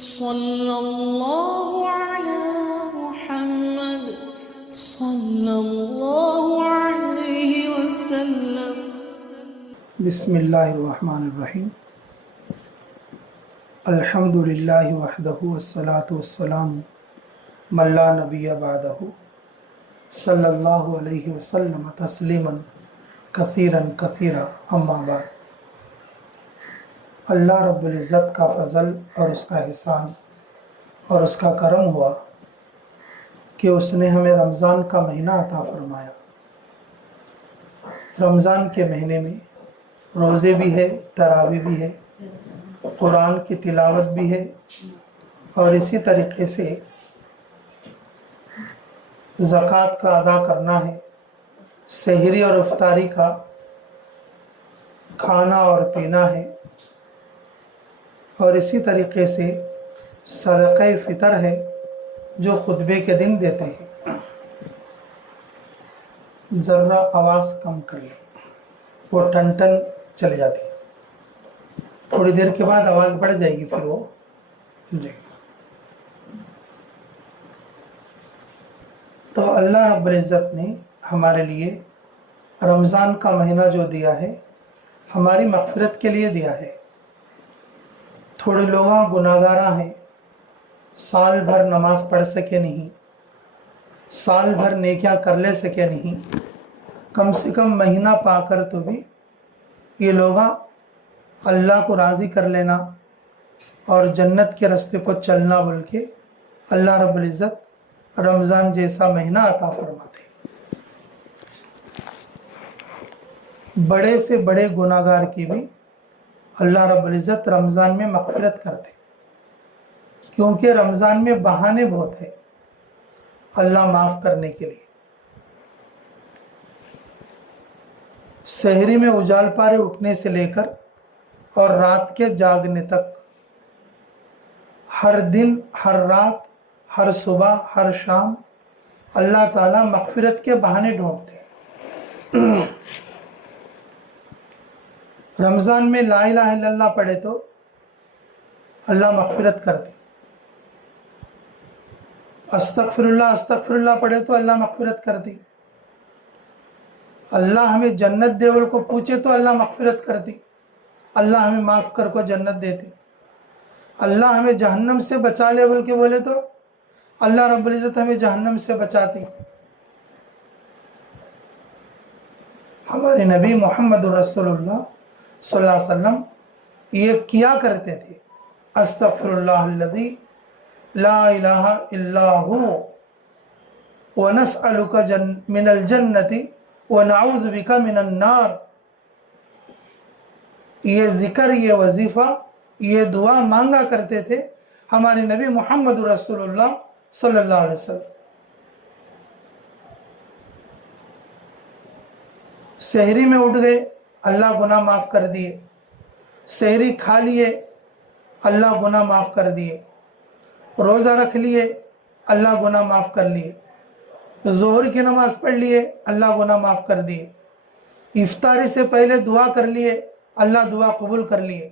صلى الله على محمد صلى الله عليه وسلم. بسم اللہ الرحمن الرحیم. الحمد للہ وحدہ والصلاة والسلام من لا نبی بعدہ صلی اللہ علیہ وسلم تسلیما کثیرا کثیرا. اما بعد. اللہ رب العزت کا فضل اور اس کا احسان اور اس کا کرم ہوا کہ اس نے ہمیں رمضان کا مہینہ عطا فرمایا. رمضان کے مہینے میں روزے بھی ہے، تراویح بھی ہے، قرآن کی تلاوت بھی ہے، اور اسی طریقے سے زکوٰۃ کا ادا کرنا ہے، سحری اور افطاری کا کھانا اور پینا ہے، اور اسی طریقے سے صدقہ فطر ہے جو خطبے کے دن دیتے ہیں. ذرا آواز کم کر لیں، وہ ٹن ٹن چلے جاتی ہے. تھوڑی دیر کے بعد آواز بڑھ جائے گی پھر وہ جی. تو اللہ رب العزت نے ہمارے لیے رمضان کا مہینہ جو دیا ہے ہماری مغفرت کے لیے دیا ہے. تھوڑے لوگ گناہگار ہیں، سال بھر نماز پڑھ سکے نہیں، سال بھر نیکیاں کر لے سکے نہیں، کم سے کم مہینہ پا کر تو بھی یہ لوگ اللہ کو راضی کر لینا اور جنت کے راستے پر چلنا بول کے اللہ رب العزت رمضان جیسا مہینہ عطا فرماتے. بڑے سے بڑے گناہگار کی بھی اللہ رب العزت رمضان میں مغفرت کرتے، کیونکہ رمضان میں بہانے بہت ہیں اللہ معاف کرنے کے لیے. سحری میں اجال پارے اٹھنے سے لے کر اور رات کے جاگنے تک، ہر دن، ہر رات، ہر صبح، ہر شام اللہ تعالیٰ مغفرت کے بہانے ڈھونڈتے ہیں. رمضان میں لا الہ الا اللہ پڑھے تو اللہ مغفرت کرتے، استغفر اللہ پڑھے تو اللہ مغفرت کرتی، اللہ ہمیں جنت دے بول کو پوچھے تو اللہ مغفرت کرتی، اللہ ہمیں معاف کر کو جنت دیتے، اللہ ہمیں جہنم سے بچا لے بول کے بولے تو اللہ رب العزت ہمیں جہنم سے بچاتی. ہمارے نبی محمد رسول اللہ صلی اللہ علیہ وسلم یہ کیا کرتے تھے، استغفر اللہ الذی لا الہ الا ہو ونسألک من الجنت ونعوذ بک من النار. یہ ذکر، یہ وظیفہ، یہ دعا مانگا کرتے تھے ہمارے نبی محمد رسول اللہ صلی اللہ علیہ وسلم. سحری میں اٹھ گئے، اللہ گناہ معاف کر دیے، سحری کھا لیے، اللہ گناہ معاف کر دیے، روزہ رکھ لیے، اللہ گناہ معاف کر لیے، ظہر کی نماز پڑھ لیے، اللہ گناہ معاف کر دیے، افطاری سے پہلے دعا کر لیے، اللہ دعا قبول کر لیے،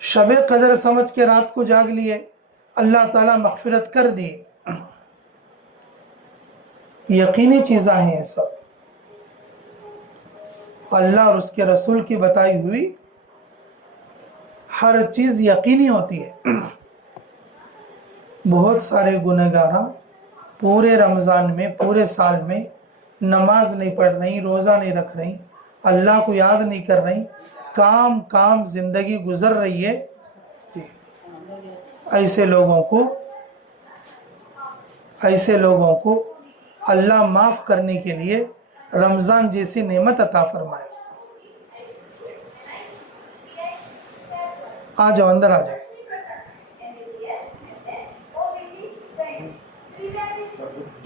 شب قدر سمجھ کے رات کو جاگ لیے، اللہ تعالیٰ مغفرت کر دیے. یقینی چیزیں ہیں یہ سب. اللہ اور اس کے رسول کی بتائی ہوئی ہر چیز یقینی ہوتی ہے. بہت سارے گنہگاراں پورے رمضان میں، پورے سال میں نماز نہیں پڑھ رہی، روزہ نہیں رکھ رہی، اللہ کو یاد نہیں کر رہی، کام زندگی گزر رہی ہے. ایسے لوگوں کو اللہ معاف کرنے کے لیے رمضان جیسی نعمت عطا فرمائے. آ جاؤ، اندر آ جاؤ.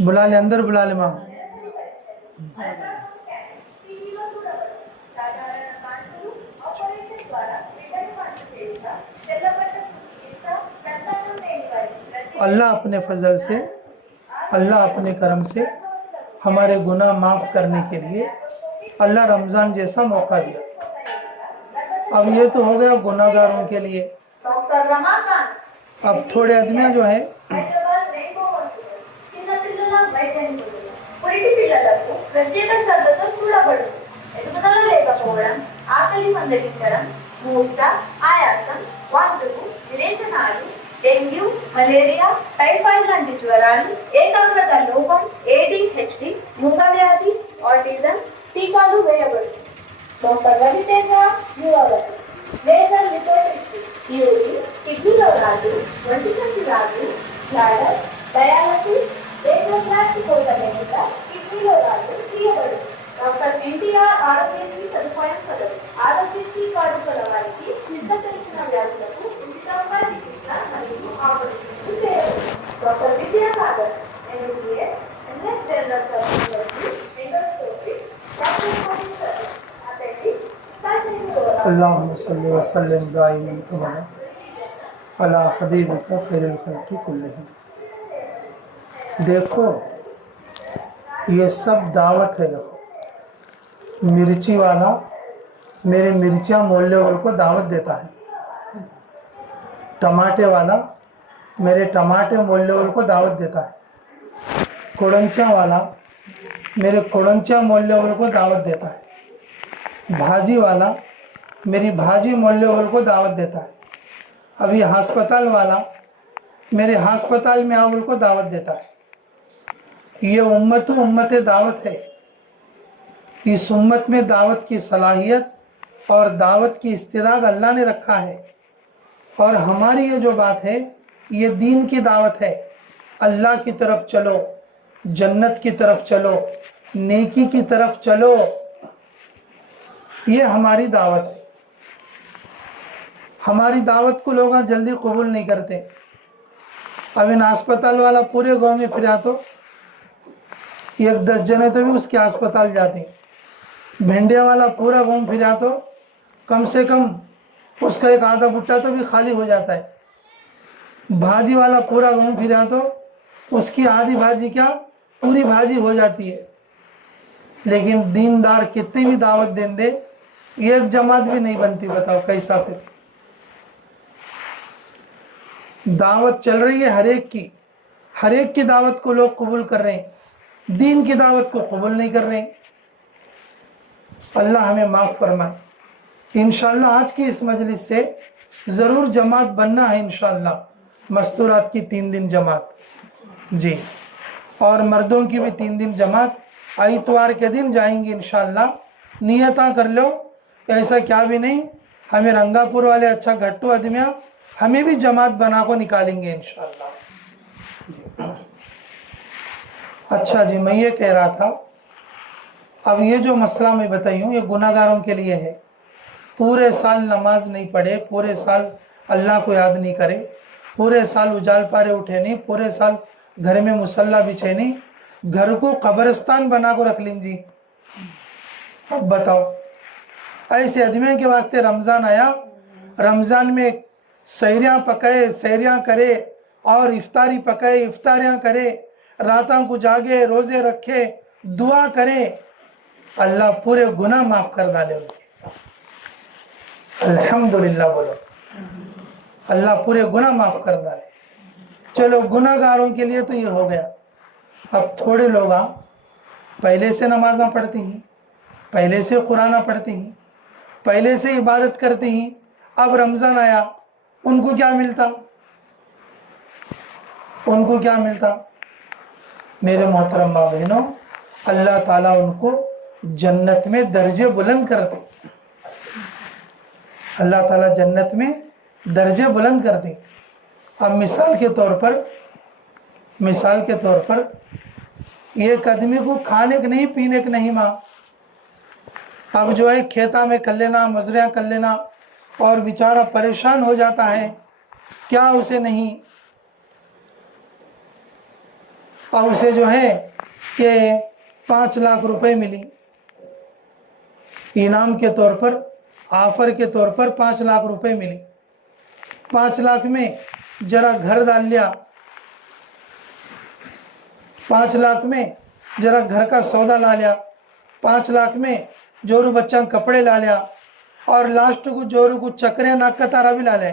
بلا لے، اندر بلا لے ماں. اللہ اپنے فضل سے، اللہ اپنے کرم سے ہمارے گناہ معاف کرنے کے لیے اللہ رمضان جیسا موقع دیا. اب یہ تو ہو گیا گناہگاروں کے لیے. اب تھوڑے آدمیاں جو ہے చిన్నపిల్లల వైద్యం పురిటి పిల్లలకు ప్రత్యేక శ్రద్ధతో చూడబడును. ఎదుగుదల లేకపోవడం, ఆకలి మందగించడం, మూర్ఛ, ఆయాసం, వాంతులు, విరేచనాలు, డెంగ్యూ, మలేరియా, టైఫాయిడ్ లాంటి జ్వరాలు, ఏకాగ్రత లోపం, ADHD, మూగవ్యాధి, ఆటిజం టీకాలు వేయబడును. Doctor Raviteja neurology, laser lithotripsy, urine, కిడ్నీలో రాళ్ళు, వంటి సంచి రాళ్ళు, బ్లాడర్, డయాలసిస్, లేజర్ గ్లాస్ కోతలేక కిడ్నీలో రాళ్ళు తీయబడును. డాక్టర్ NTR ఆరోగ్యశ్రీ సదుపాయం కలదు. ఆరోగ్యశ్రీ కార్డు కల వారికి నిర్ధారించిన వ్యాధులకు ఉచితంగా చికిత్స మరియు ఆపరేషన్లు చేయబడును. Doctor Vidyasagar MBBS, MS general surgery, endoscopy, اللهم صل وسلم دائما ابدا علی حبیبک خیر الخلق کلہم. دیکھو یہ سب دعوت ہے. دیکھو مرچی والا میرے مرچیاں مولنے والوں کو دعوت دیتا ہے. ٹماٹے والا میرے ٹماٹے مولنے والوں کو دعوت دیتا ہے. کوڑنچا والا میرے کوڑنچا مولنے والوں کو دعوت دیتا ہے. بھاجی والا میری بھاجی مولنے والوں کو دعوت دیتا ہے. ابھی ہسپتال والا میرے ہسپتال میں آول کو دعوت دیتا ہے. یہ امت دعوت ہے. اس امت میں دعوت کی صلاحیت اور دعوت کی استعداد اللہ نے رکھا ہے. اور ہماری یہ جو بات ہے یہ دین کی دعوت ہے. اللہ کی طرف چلو، جنت کی طرف چلو، نیکی کی طرف چلو، یہ ہماری دعوت ہے. ہماری دعوت کو لوگ جلدی قبول نہیں کرتے. اب ان ہسپتال والا پورے گاؤں میں پھرا تو 10 جنے تو بھی اس کے ہسپتال جاتے ہیں. بھنڈیا والا پورا گاؤں پھرا تو کم سے کم اس کا ایک آدھا بٹا تو بھی خالی ہو جاتا ہے. بھاجی والا پورا گاؤں پھرا تو اس کی آدھی بھاجی کیا پوری بھاجی ہو جاتی ہے. لیکن دیندار کتنی بھی دعوت دیں دے ایک جماعت بھی نہیں بنتی. بتاؤ کیسا؟ پھر دعوت چل رہی ہے ہر ایک کی دعوت کو لوگ قبول کر رہے ہیں، دین کی دعوت کو قبول نہیں کر رہے ہیں. اللہ ہمیں معاف فرمائے. انشاءاللہ آج کی اس مجلس سے ضرور جماعت بننا ہے. انشاءاللہ مستورات کی 3 دن جماعت جی، اور مردوں کی بھی 3 دن جماعت. اتوار کے دن جائیں گے انشاءاللہ. نیتاں کر لو، ایسا کیا بھی نہیں. ہمیں رنگا پور والے اچھا گھٹو آدمیاں ہمیں بھی جماعت بنا کو نکالیں گے انشاءاللہ. اچھا جی، میں یہ کہہ رہا تھا اب یہ جو مسئلہ میں بتائی ہوں یہ گناہ گاروں کے لیے ہے. پورے سال نماز نہیں پڑھے، پورے سال اللہ کو یاد نہیں کرے، پورے سال اجال پارے اٹھے نہیں، پورے سال گھر میں مصلی بچھے نہیں، گھر کو قبرستان بنا کو رکھ لیں جی. اب بتاؤ ایسے آدمیوں کے واسطے رمضان آیا، رمضان میں سحریاں پکائے، سحریاں کرے، اور افطاری پکائے، افطاریاں کرے، راتوں کو جاگے، روزے رکھے، دعا کرے. اللہ پورے گناہ معاف کر ڈالے ان کے. الحمدللہ بولو. اللہ پورے گناہ معاف کر ڈالے. چلو گناہ گاروں کے لیے تو یہ ہو گیا. اب تھوڑے لوگ پہلے سے نمازاں پڑھتے ہیں، پہلے سے قرآن پڑھتے ہیں، پہلے سے عبادت کرتے ہیں. اب رمضان آیا، ان کو کیا ملتا؟ میرے محترم ماں بہنوں، اللہ تعالیٰ ان کو جنت میں درجے بلند کرتے. اللہ تعالیٰ جنت میں درجے بلند کرتے. اب مثال کے طور پر ایک آدمی کو کھانے کے نہیں، پینے کے نہیں ماں، اب جو ہے کھیتا میں کر لینا، مزریاں کر لینا، اور بیچارہ پریشان ہو جاتا ہے. کیا اسے نہیں؟ اب اسے جو ہے کہ 5 لاکھ روپے ملی انعام کے طور پر، آفر کے طور پر 5 لاکھ روپے ملی. 5 لاکھ میں ذرا گھر ڈال لیا، 5 لاکھ میں ذرا گھر کا سودا لا لیا، 5 لاکھ میں جورو بچہ کپڑے لا لیا، اور لاسٹ کو جورو کو چکرے ناک کا تارا بھی لا لے.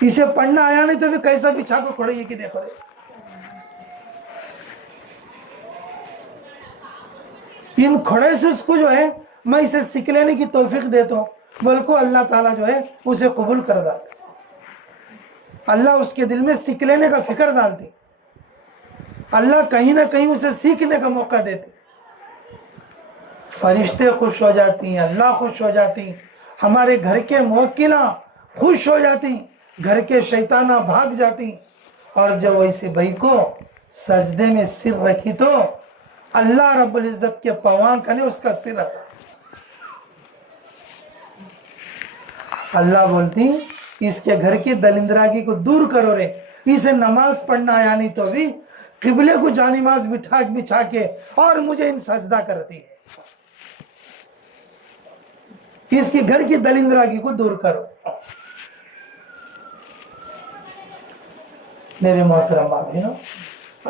اسے پڑھنا آیا نہیں تو بھی کیسا بچھا کو کھڑے یہ کہ دیکھو رے. ان کھڑے سے اس کو جو ہے میں اسے سیکھ لینے کی توفیق دیتا ہوں, بلکہ اللہ تعالیٰ جو ہے اسے قبول کر ڈالتے, اللہ اس کے دل میں سیکھ لینے کا فکر ڈالتے, اللہ کہیں نہ کہیں اسے سیکھنے کا موقع دیتے. فرشتے خوش ہو جاتی ہیں, اللہ خوش ہو جاتی, ہمارے گھر کے موکلہ خوش ہو جاتی, گھر کے شیطانہ بھاگ جاتی. اور جب ویسے بھائی کو سجدے میں سر رکھی تو اللہ رب العزت کے پوان کھنے اس کا سر آتا. اللہ بولتی اس کے گھر کی دلندراگی کو دور کرو رے, اسے نماز پڑھنا آیا نہیں تو بھی قبلے کو جانماز بچھا کے اور مجھے ان سجدہ کرتی ہے. اس کے گھر کی دلندراگی کو دور کرو. میرے محترم بھائیو,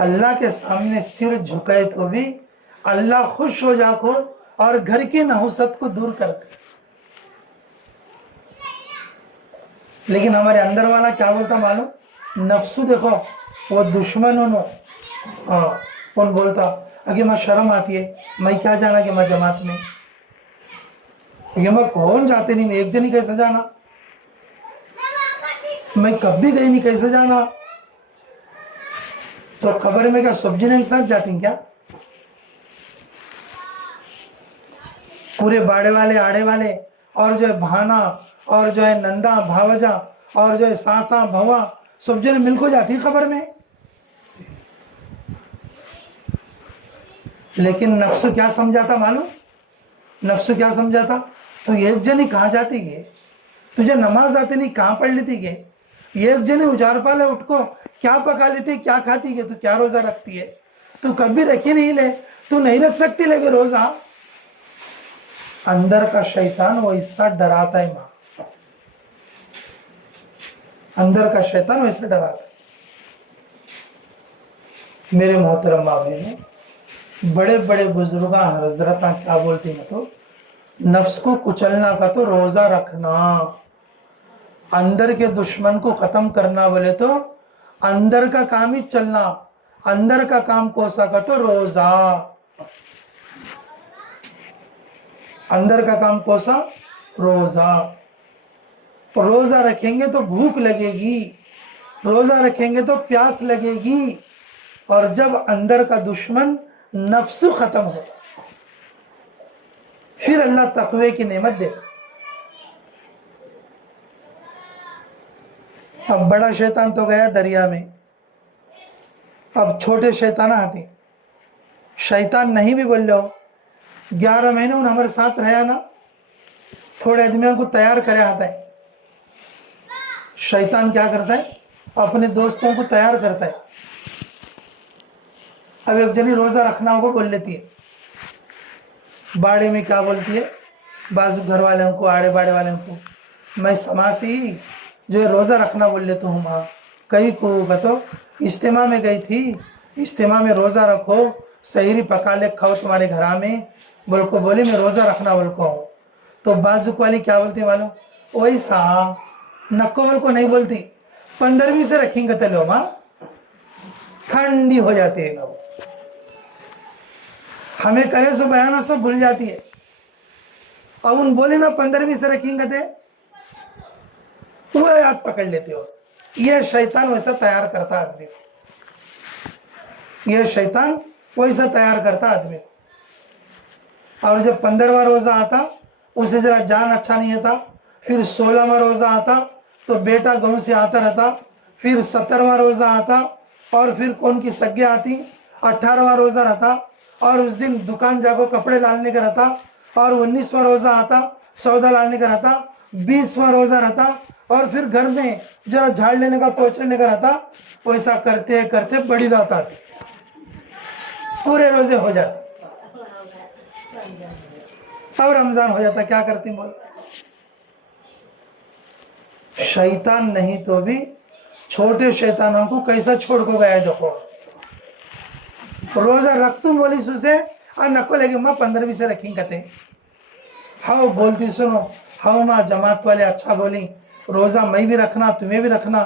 اللہ کے سامنے سر جھکائے تو بھی اللہ خوش ہو جا کو اور گھر کی نحوست کو دور کرتے. لیکن ہمارے اندر والا کیا بولتا معلوم, نفسو دیکھو وہ دشمنوں کون بولتا اگر میں شرم آتی ہے, میں کیا جانا کہ میں جماعت میں, یہ میں کون جاتے نہیں, میں ایک جنی کیسے جانا, میں کبھی گئی نہیں کیسے جانا. تو خبر میں کیا سب جنے ایک ساتھ جاتی ہیں کیا؟ پورے باڑے والے آڑے والے اور جو ہے بھانا اور جو ہے نندا بھاوجا اور جو ہے ساسا بھوا سب جنے مل کو جاتی خبر میں. لیکن نفس کیا سمجھاتا معلوم, نفس کیا سمجھاتا, تو ایک جنی کہاں جاتی گئے, تجھے نماز آتی نہیں کہاں پڑھ لیتی گئے, ایک جنی اجار پالے اٹھ کو کیا پکا لیتی کیا کھاتی گئے, تو کیا روزہ رکھتی ہے, تو کبھی رکھی نہیں لے, تو نہیں رکھ سکتی لے کے روزہ. اندر کا شیطان ویسا ڈراتا ہے ماں, اندر کا شیطان ویسا ڈراتا ہے. میرے محترم بھائی, بڑے بڑے بزرگاں حضرتاں کیا بولتی ہیں, تو نفس کو کچلنا کا تو روزہ رکھنا, اندر کے دشمن کو ختم کرنا بولے تو اندر کا کام ہی چلنا, اندر کا کام کوسا کا تو روزہ, اندر کا کام کوسا روزہ. روزہ رکھیں گے تو بھوک لگے گی, روزہ رکھیں گے تو پیاس لگے گی, اور جب اندر کا دشمن نفس ختم ہو پھر اللہ تقوی کی نعمت دیتا. اب بڑا شیطان تو گیا دریا میں, اب چھوٹے شیطان آتے. شیطان نہیں بھی بول لو 11 مہینے ان ہمارے ساتھ رہا نا, تھوڑے آدمیوں کو تیار کرے آتا ہے. شیطان کیا کرتا ہے, اپنے دوستوں کو تیار کرتا ہے. اب ایک جنی روزہ رکھنا ہوگا بول لیتی ہے, باڑے میں کیا بولتی ہے, بازو گھر والوں کو آڑے باڑے والوں کو, میں سماسی جو روزہ رکھنا بول لیتا ہوں ماں, کئی کو کا تو اجتماع میں گئی تھی, اجتماع میں روزہ رکھو, سحری پکا لے کھاؤ تمہارے گھرا میں, بول کو بولی میں روزہ رکھنا بول کو ہوں. تو بازو والی کیا بولتی معلوم, ویسا نکو بول کو نہیں بولتی, 15ویں سے رکھیں گے تلو ماں, ٹھنڈی ہو جاتی ہے. ہمیں کرے سو بیان سو بھول جاتی ہے, اب ان بولے نا 15ویں سے رکھیں گے تھے وہ یاد پکڑ لیتے ہو. یہ شیطان ویسا تیار کرتا آدمی کو, یہ شیطان ویسا تیار کرتا آدمی کو. اور جب 15واں روزہ آتا اسے ذرا جان اچھا نہیں ہوتا, پھر 16واں روزہ آتا تو بیٹا گاؤں سے آتا رہتا, پھر 17واں روزہ آتا اور پھر کون کی سگے آتی, 18واں روزہ رہتا اور اس دن دکان جا کو کپڑے لانے کا رہتا, اور 19واں روزہ آتا سودا لانے کا رہتا, 20واں روزہ رہتا اور پھر گھر میں ذرا جھاڑ لینے کا پوچھ لینے کا رہتا. ویسا کرتے کرتے بڑی رات آتی, پورے روزے ہو جاتے, اب رمضان ہو جاتا. کیا کرتی بول, شیطان نہیں تو بھی چھوٹے شیطانوں کو کیسا چھوڑ کو گیا ہے. دیکھو روزہ رکھ تم بولی سو سے اور نکو لگے ماں 15ویں سے رکھیں کہتے, ہاؤ بولتی سنو, ہاؤ ماں جماعت والے اچھا بولی, روزہ میں بھی رکھنا تمہیں بھی رکھنا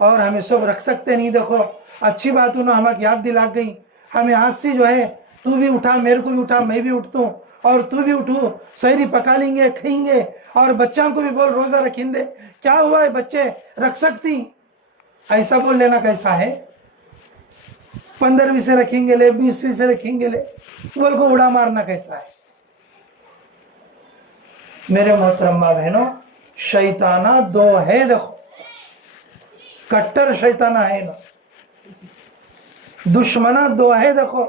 اور ہمیں سب رکھ سکتے نہیں. دیکھو اچھی بات انہوں ہمیں یاد دلا گئی. ہمیں آج سے جو ہے تو بھی اٹھا میرے کو بھی اٹھا میں بھی اٹھتوں اور تو بھی اٹھو سحری پکا لیں گے کھائیں گے اور بچوں کو بھی بول روزہ رکھیں دے. کیا ہوا ہے بچے رکھ سکتی ایسا بول لینا کیسا ہے؟ 15ویں سے رکھیں گے لے 20ویں سے رکھیں گے لے بول کو اڑا مارنا کیسا ہے؟ میرے محترمہ بہنوں شیطانہ دو ہے. دیکھو کٹر شیطانہ ہے نا دشمنہ دو ہے دیکھو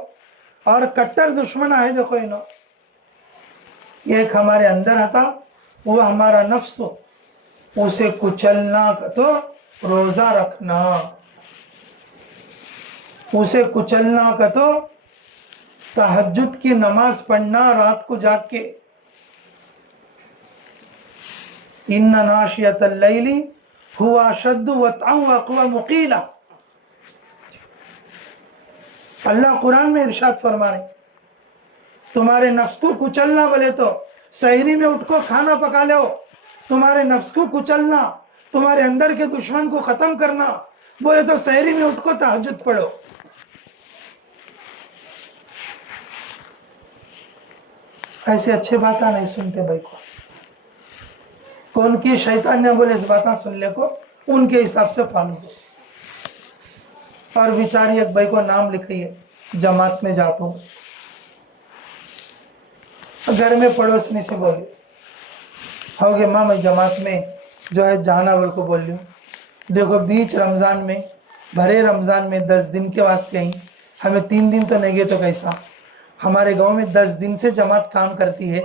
اور کٹر دشمنہ ہے دیکھو انہوں. ایک ہمارے اندر تھا وہ ہمارا نفس اسے کچلنا کا تو روزہ رکھنا اسے کچلنا کا تو تہجد کی نماز پڑھنا رات کو جاگ کے. ان ناشیۃ اللیل هو اشد وطئا واقوى مقیلا. اللہ قرآن میں ارشاد فرما رہے تمہارے نفس کو کچلنا بولے تو سحری میں اٹھ کو کھانا پکا لو. تمہارے نفس کو کچلنا تمہارے اندر کے دشمن کو ختم کرنا بولے تو سحری میں اٹھ کو تہجد پڑھو. ایسے اچھے باتاں نہیں سنتے بھائی کو کون کی شیطان نے بولے اس باتاں سن لے کو ان کے حساب سے فالو ہو. اور بیچاری ایک بھائی کو نام لکھی ہے جماعت میں جاتا ہوں گھر میں پڑوسنی سے بولی ہوگے ماں میں جماعت میں جو ہے جانا بول کو بول لوں. دیکھو بیچ رمضان میں بھرے رمضان میں 10 دن کے واسطے آئیں ہمیں 3 دن تو نہیں گئے تو کیسا. ہمارے گاؤں میں 10 دن سے جماعت کام کرتی ہے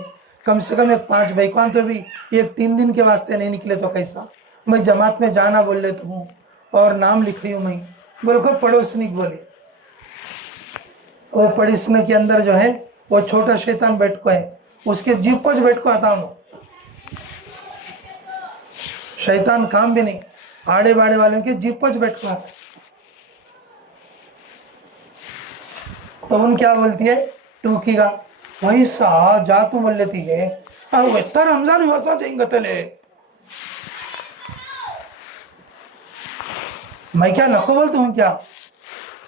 کم سے کم ایک 5 بھائیکوان تو بھی ایک 3 دن کے واسطے نہیں نکلے تو کیسا. میں جماعت میں جانا بول لیتا ہوں اور نام لکھ رہی ہوں میں بول کو پڑوسنی بولے وہ پڑوسنے کے اندر جو ہے وہ چھوٹا شیطان بیٹھ کو ہے اس کے جیب پوچھ بیٹھ کو آتا ہوں. شیطان کام بھی نہیں آڑے باڑے والوں کے جیب پوچھ بیٹھ کو آتا ہے. تو ان کیا بولتی ہے ٹوکی گا وہی سا جا تو بول لیتی ہے اتنا رمضان ہوا سا جائیں گے تلے میں کیا نکو بولتا ہوں کیا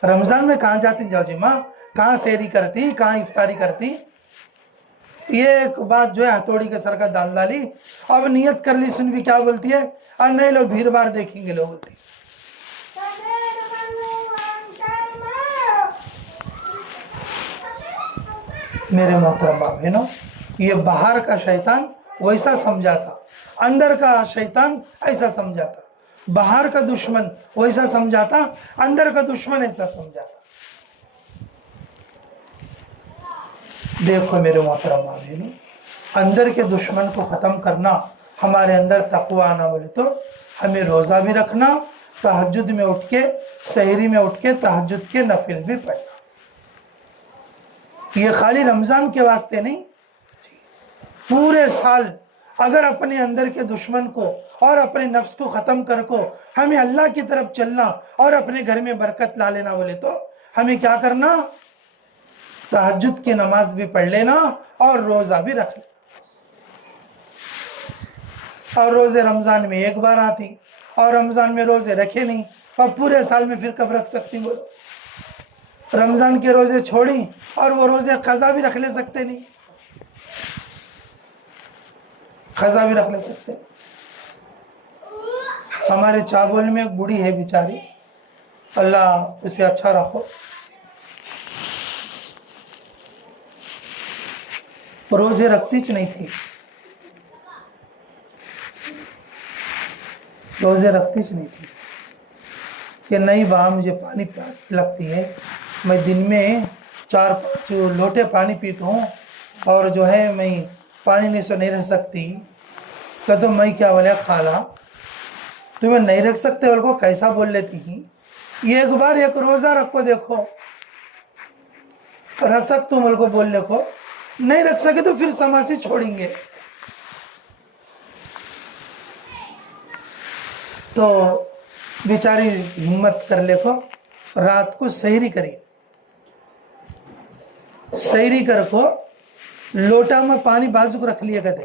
رمضان میں کہاں جاتی جاؤ جی ماں کہاں سحری کرتی کہاں افطاری کرتی. یہ ایک بات جو ہے ہتھوڑی کے سر کا دال ڈالی اب نیت کر لی سن بھی کیا بولتی ہے اور نہیں لو بھیڑ بھاڑ دیکھیں گے لوگ بولتی. میرے محترمہ بہنوں یہ باہر کا شیطان ویسا سمجھا تھا اندر کا شیطان ایسا سمجھا تھا. باہر کا دشمن ویسا سمجھا تھا اندر کا دشمن ایسا سمجھا تھا. دیکھو میرے محترمہ بہنوں اندر کے دشمن کو ختم کرنا ہمارے اندر تقوی آنا بولے تو ہمیں روزہ بھی رکھنا تہجد میں اٹھ کے سحری میں اٹھ کے تہجد کے نفل بھی پڑھنا. یہ خالی رمضان کے واسطے نہیں پورے سال اگر اپنے اندر کے دشمن کو اور اپنے نفس کو ختم کر کو ہمیں اللہ کی طرف چلنا اور اپنے گھر میں برکت لا لینا بولے تو ہمیں کیا کرنا تہجد کی نماز بھی پڑھ لینا اور روزہ بھی رکھ لینا. اور روزے رمضان میں ایک بار آتی اور رمضان میں روزے رکھے نہیں اور پورے سال میں پھر کب رکھ سکتی بولو. رمضان کے روزے چھوڑی اور وہ روزے قضا بھی رکھ لے سکتے نہیں قضا بھی رکھ لے سکتے نہیں. ہمارے چابول میں ایک بوڑھی ہے بیچاری اللہ اسے اچھا رکھو روزے رکھتی چ نہیں تھی روزے رکھتی چ نہیں تھی کہ نہیں با مجھے پانی پیاس لگتی ہے میں دن میں 4-5 لوٹے پانی پیتا ہوں اور جو ہے میں پانی نہیں سو نہیں رہ سکتی. کہ تو میں کیا بولے خالہ تمہیں نہیں رکھ سکتے بول کو کیسا بول لیتی ہی. یہ ایک بار ایک روزہ رکھو دیکھو رکھ سکتے بول کو بول لے کو نہیں رکھ سکے تو پھر سماسی چھوڑیں گے. تو بیچاری ہمت کر لے کو رات کو سحری کری سحری کر کو لوٹا میں پانی بازو کو رکھ لیا کرتے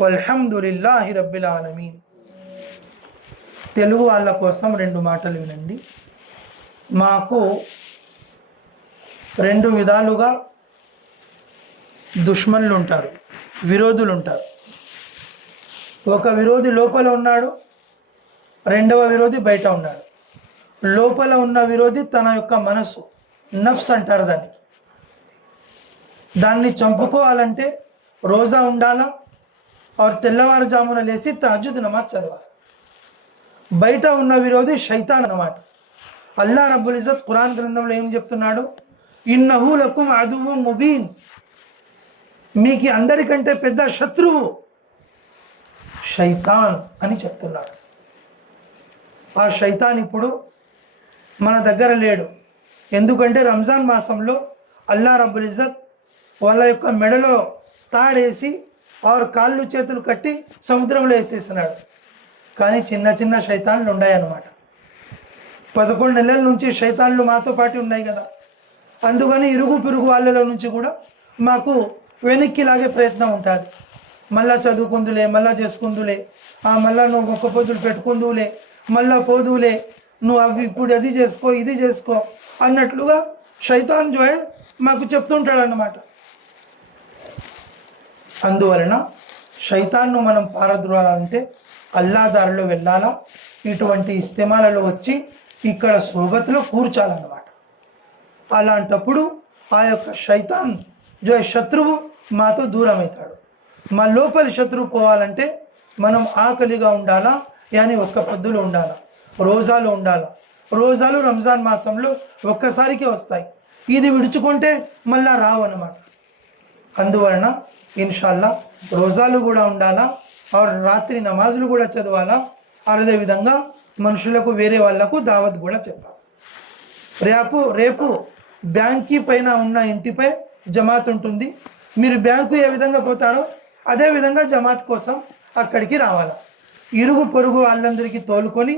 వల్హమ్దులిల్లాహి రబ్బిల్ ఆలమీన్। తెలుగు వాళ్ళ కోసం 2 మాటలు వినండి। మాకు రెండు విధాలుగా దుష్మన్లు ఉంటారు, విరోధులు ఉంటారు. ఒక విరోధి లోపల ఉన్నాడు, రెండవ విరోధి బయట ఉన్నాడు. లోపల ఉన్న విరోధి తన యొక్క మనసు, నఫ్స్ అంటారు దాన్ని చంపుకోవాలంటే రోజా ఉండాలా, తెల్లవారుజామున లేచి తహజ్జుద్ నమాజ్ చదవాలి. బయట ఉన్న విరోధి శైతాన్ అన్నమాట. అల్లా రబ్బుల్ ఇజ్జత్ ఖురాన్ గ్రంథంలో ఏం చెప్తున్నాడు? ఇన్నహు లకుమ్ అదువ్వుం ముబీన్, మీకు అందరికంటే పెద్ద శత్రువు శైతాన్ అని చెప్తున్నాడు. ఆ శైతాన్ ఇప్పుడు మన దగ్గర లేడు. ఎందుకంటే రంజాన్ మాసంలో అల్లా రబ్బుల్ ఇజ్జత్ వాళ్ళ యొక్క మెడలో తాడేసి కాళ్ళు చేతులు కట్టి సముద్రంలో వేసేసినాడు. కానీ చిన్న చిన్న శైతాన్లు ఉన్నాయన్నమాట. 11 నెలల నుంచి శైతాన్లు మాతో పాటు ఉన్నాయి కదా. అందుకని ఇరుగు పిరుగు వాళ్ళలో నుంచి కూడా మాకు వెనక్కి లాగే ప్రయత్నం ఉంటుంది. మళ్ళా చదువుకుందులే, మళ్ళా చేసుకుందులే, మళ్ళా నువ్వు ఒక్క పొద్దులు పెట్టుకుందులే, మళ్ళా పోదులే, నువ్వు అవి ఇప్పుడు అది చేసుకో ఇది చేసుకో అన్నట్లుగా శైతాన్ జోయే మాకు చెప్తుంటాడు అన్నమాట. అందువలన శైతాన్ను మనం పారద్రోలాలంటే అల్లా దారిలో వెళ్ళాలా, ఇటువంటి ఇస్తమాలలో వచ్చి ఇక్కడ సోబత్లో కూర్చాలన్నమాట. అలాంటప్పుడు ఆ యొక్క శైతాన్ శత్రువు మాతో దూరం అవుతాడు. మా లోపలి శత్రువు పోవాలంటే మనం ఆకలిగా ఉండాలా, యాని ఒక్క పొద్దులు ఉండాలా, రోజాలు ఉండాలా. రోజాలు రంజాన్ మాసంలో ఒక్కసారికే వస్తాయి, ఇది విడుచుకుంటే మళ్ళా రావు అన్నమాట. అందువలన ఇన్షాల్లా రోజాలు కూడా ఉండాలా, రాత్రి నమాజులు కూడా చదవాలా. అదేవిధంగా మనుషులకు వేరే వాళ్ళకు దావత్ కూడా చెప్పాలి. రేపు బ్యాంకీ పైన ఉన్న ఇంటిపై జమాత్ ఉంటుంది. మీరు బ్యాంకు ఏ విధంగా పోతారో అదే విధంగా జమాత్ కోసం అక్కడికి రావాలా. ఇరుగు పొరుగు వాళ్ళందరికీ తోలుకొని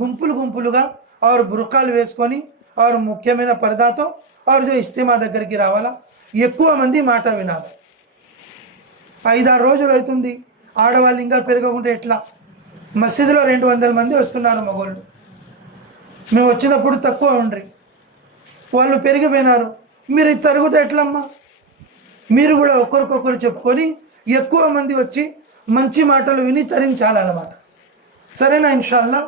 గుంపులు గుంపులుగా బుర్ఖాలు వేసుకొని ముఖ్యమైన పరదాతో ఇస్తేమా దగ్గరికి రావాలా. ఎక్కువ మంది మాట వినాలి. 5-6 రోజులు అవుతుంది, ఆడవాళ్ళు ఇంకా పెరగకుంటే ఎట్లా? మసీదులో 200 మంది వస్తున్నారు మగోళ్ళు. మేము వచ్చినప్పుడు తక్కువ ఉండ్రి, వాళ్ళు పెరిగిపోయినారు, మీరు ఇది తరుగుతే ఎట్లమ్మా? మీరు కూడా ఒకరికొకరు చెప్పుకొని ఎక్కువ మంది వచ్చి మంచి మాటలు విని తరించాలన్నమాట. సరేనా? ఇన్షాల్లా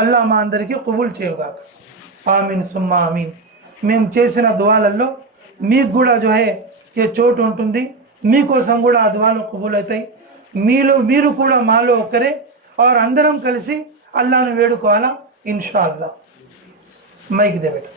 అల్లా మా అందరికీ కబూల్ చేయగాక. ఆమీన్ సుమ్మా ఆమీన్. మేము చేసిన దువాలలో మీకు కూడా ఏ చోటు ఉంటుంది, మీకోసం కూడా ఆ దువాలు కబూల్ అవుతాయి. మీరు కూడా మాలో ఒకరే, అందరం కలిసి అల్లాను వేడుకోవాలా ఇన్షాల్లా. మైక్ దే బేటా.